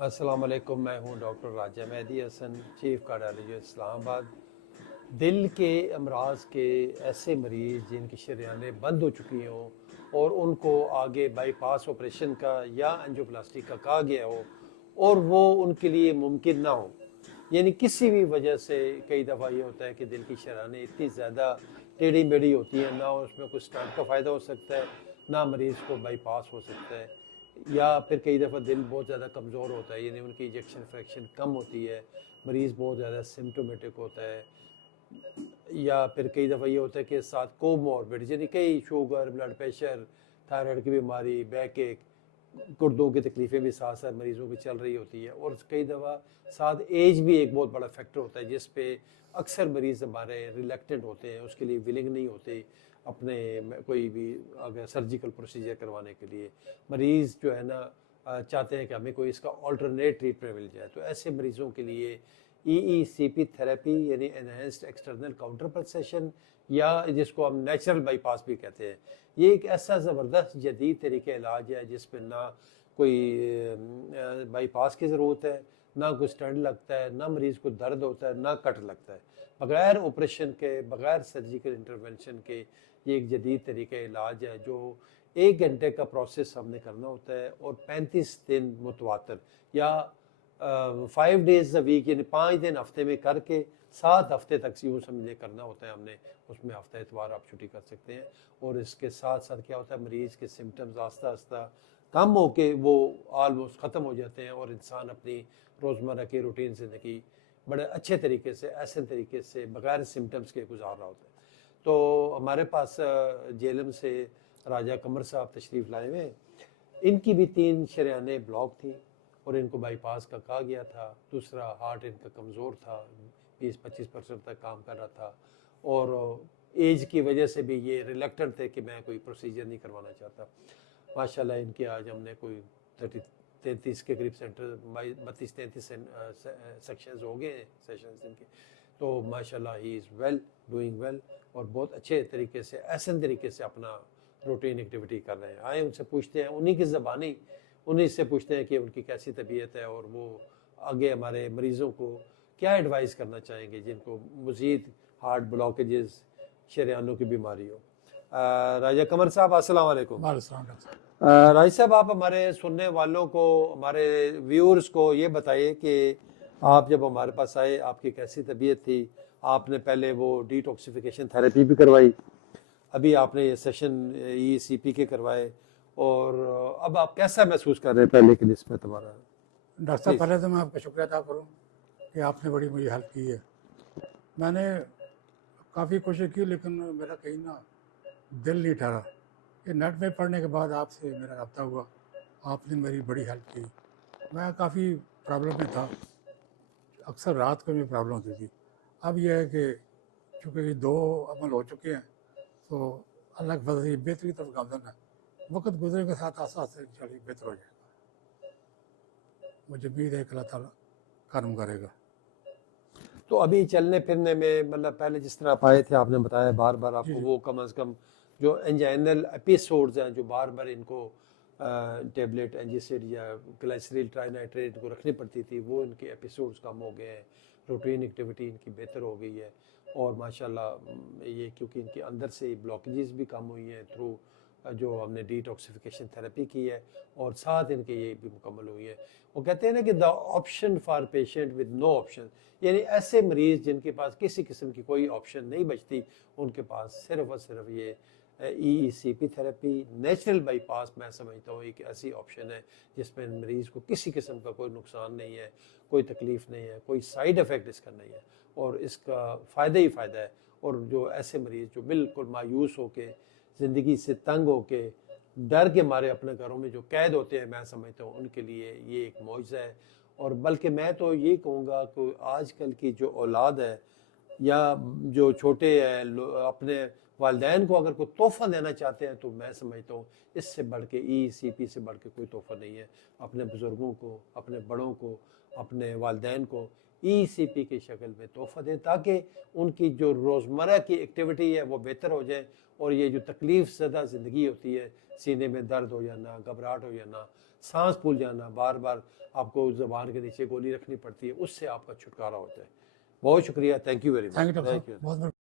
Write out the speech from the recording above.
السلام علیکم، میں ہوں ڈاکٹر راجہ مہدی حسن، چیف کارڈیالوجسٹ اسلام آباد۔ دل کے امراض کے ایسے مریض جن کی شریانیں بند ہو چکی ہوں اور ان کو آگے بائی پاس آپریشن کا یا انجیوپلاسٹی کا کہا گیا ہو اور وہ ان کے لیے ممکن نہ ہو، یعنی کسی بھی وجہ سے کئی دفعہ یہ ہوتا ہے کہ دل کی شریانیں اتنی زیادہ ٹیڑھی میڑھی ہوتی ہیں، نہ اس میں کوئی اسٹنٹ کا فائدہ ہو سکتا ہے، نہ مریض کو بائی پاس ہو سکتا ہے، یا پھر کئی دفعہ دل بہت زیادہ کمزور ہوتا ہے، یعنی ان کی ایجیکشن فریکشن کم ہوتی ہے، مریض بہت زیادہ سمٹومیٹک ہوتا ہے، یا پھر کئی دفعہ یہ ہوتا ہے کہ ساتھ کو موربڈ یعنی کئی شوگر، بلڈ پریشر، تھائرائڈ کی بیماری، بیک ایک، گردوں کی تکلیفیں بھی ساتھ ساتھ مریضوں کی چل رہی ہوتی ہے، اور کئی دفعہ ساتھ ایج بھی ایک بہت بڑا فیکٹر ہوتا ہے جس پہ اکثر مریض ہمارے ریلیکٹنٹ ہوتے ہیں، اس کے لیے ولنگ نہیں ہوتے اپنے کوئی بھی اگر سرجیکل پروسیجر کروانے کے لیے۔ مریض جو ہے نا چاہتے ہیں کہ ہمیں کوئی اس کا آلٹرنیٹ ٹریٹمنٹ مل جائے، تو ایسے مریضوں کے لیے ای سی پی تھراپی یعنی انہینسڈ ایکسٹرنل کاؤنٹر پلسیشن، یا جس کو ہم نیچرل بائی پاس بھی کہتے ہیں، یہ ایک ایسا زبردست جدید طریقہ علاج ہے جس میں نہ کوئی بائی پاس کی ضرورت ہے، نہ کوئی اسٹنٹ لگتا ہے، نہ مریض کو درد ہوتا ہے، نہ کٹ لگتا ہے، بغیر آپریشن کے، بغیر سرجیکل انٹرونشن کے یہ ایک جدید طریقہ علاج ہے جو 1 گھنٹے کا پروسیس ہم نے کرنا ہوتا ہے اور 35 دن متواتر، یا 5 days a week یعنی 5 دن ہفتے میں کر کے 7 ہفتے تک یوں سمجھے کرنا ہوتا ہے ہم نے، اس میں ہفتہ اتوار آپ چھٹی کر سکتے ہیں، اور اس کے ساتھ ساتھ کیا ہوتا ہے مریض کے سمٹمز آہستہ آہستہ کم ہو کے وہ آلموسٹ ختم ہو جاتے ہیں، اور انسان اپنی روزمرہ کی روٹین زندگی بڑے اچھے طریقے سے، احسن طریقے سے، بغیر سمٹمز کے گزار رہا ہوتا ہے۔ تو ہمارے پاس جیلم سے راجہ قمر صاحب تشریف لائے ہوئے ہیں، ان کی بھی 3 شریانیں بلاک تھیں اور ان کو بائی پاس کا کہا گیا تھا، دوسرا ہارٹ ان کا کمزور تھا، 20-25% تک کام کر رہا تھا، اور ایج کی وجہ سے بھی یہ ریلیکٹنٹ تھے کہ میں کوئی پروسیجر نہیں کروانا چاہتا۔ ماشاءاللہ ان کے آج ہم نے کوئی 33 کے قریب سینٹر، 32-33 سیکشنز ہو گئے ہیں، سیشنز ان کے، تو ماشاءاللہ ہی از ویل ڈوئنگ ویل، اور بہت اچھے طریقے سے، احسن طریقے سے اپنا روٹین ایکٹیویٹی کر رہے ہیں۔ آئے ان سے پوچھتے ہیں، انہی کی زبانی انہی سے پوچھتے ہیں کہ ان کی کیسی طبیعت ہے، اور وہ آگے ہمارے مریضوں کو کیا ایڈوائز کرنا چاہیں گے جن کو مزید ہارٹ بلاکیجز، شریانوں کی بیماری ہو۔ راجہ قمر صاحب السلام علیکم۔ راجہ صاحب آپ ہمارے سننے والوں کو، ہمارے ویورز کو یہ بتائیے کہ آپ جب ہمارے پاس آئے آپ کی کیسی طبیعت تھی؟ آپ نے پہلے وہ ڈیٹاکسیفیکیشن تھراپی بھی کروائی، ابھی آپ نے یہ سیشن ای سی پی کے کروائے، اور اب آپ کیسا محسوس کر رہے ہیں پہلے کی نسبت ہمارا؟ ڈاکٹر صاحب پہلے تو میں آپ کا شکریہ ادا کروں کہ آپ نے بڑی مجھے ہیلپ کی ہے۔ میں نے کافی کوشش کی لیکن میرا کہیں نہ دل نہیں ٹھہرا۔ یہ نیٹ میں پڑھنے کے بعد آپ سے میرا رابطہ ہوا، آپ نے میری بڑی ہیلپ کی۔ میں کافی پرابلم میں تھا، اکثر رات کو بھی پرابلم ہوتی تھی۔ اب یہ ہے کہ چونکہ یہ 2 عمل ہو چکے ہیں تو اللہ کے فضل سے بہتری طرف گامزن ہے۔ وقت گزرنے کے ساتھ آہستہ آہستہ انشاءاللہ بہتر ہو جائے گا۔ مجھے امید ہے کہ اللہ تعالیٰ کرم کرے گا۔ تو ابھی چلنے پھرنے میں مطلب پہلے جس طرح آپ آئے تھے، آپ نے بتایا بار بار آپ کو وہ کم از کم جو انجائنل ایپیسوڈز ہیں جو بار بار ان کو ٹیبلٹ اینجیسڈ یا گلائسریل ٹرائی نائٹریٹ کو رکھنی پڑتی تھی، وہ ان کے ایپیسوڈز کم ہو گئے ہیں، روٹین ایکٹیویٹی ان کی بہتر ہو گئی ہے، اور ماشاءاللہ یہ کیونکہ ان کے اندر سے بلاکیجز بھی کم ہوئی ہیں تھرو جو ہم نے ڈیٹاکسیفیکیشن تھراپی کی ہے، اور ساتھ ان کے یہ بھی مکمل ہوئی ہے۔ وہ کہتے ہیں نا کہ دا option for patient with no option, یعنی ایسے مریض جن کے پاس کسی قسم کی کوئی آپشن نہیں بچتی، ان کے پاس صرف اور صرف یہ ای سی پی تھراپی نیچرل بائی پاس میں سمجھتا ہوں ایک ایسی آپشن ہے جس میں مریض کو کسی قسم کا کوئی نقصان نہیں ہے، کوئی تکلیف نہیں ہے، کوئی سائیڈ افیکٹ اس کا نہیں ہے، اور اس کا فائدہ ہی فائدہ ہے۔ اور جو ایسے مریض جو بالکل مایوس ہو کے، زندگی سے تنگ ہو کے، ڈر کے مارے اپنے گھروں میں جو قید ہوتے ہیں، میں سمجھتا ہوں ان کے لیے یہ ایک معجزہ ہے۔ اور بلکہ میں تو یہ کہوں گا کہ آج کل کی جو اولاد ہے یا جو چھوٹے ہیں، اپنے والدین کو اگر کوئی تحفہ دینا چاہتے ہیں تو میں سمجھتا ہوں اس سے بڑھ کے ای سی پی سے بڑھ کے کوئی تحفہ نہیں ہے۔ اپنے بزرگوں کو، اپنے بڑوں کو، اپنے والدین کو ECP کی شکل میں تحفہ دیں تاکہ ان کی جو روزمرہ کی ایکٹیویٹی ہے وہ بہتر ہو جائے اور یہ جو تکلیف زدہ زندگی ہوتی ہے، سینے میں درد ہو جانا، گھبراہٹ ہو جانا، سانس پھول جانا، بار بار آپ کو زبان کے نیچے گولی رکھنی پڑتی ہے، اس سے آپ کا چھٹکارا ہو جائے۔ بہت شکریہ، thank you very much, thank you doctor صاحب، بہت بہت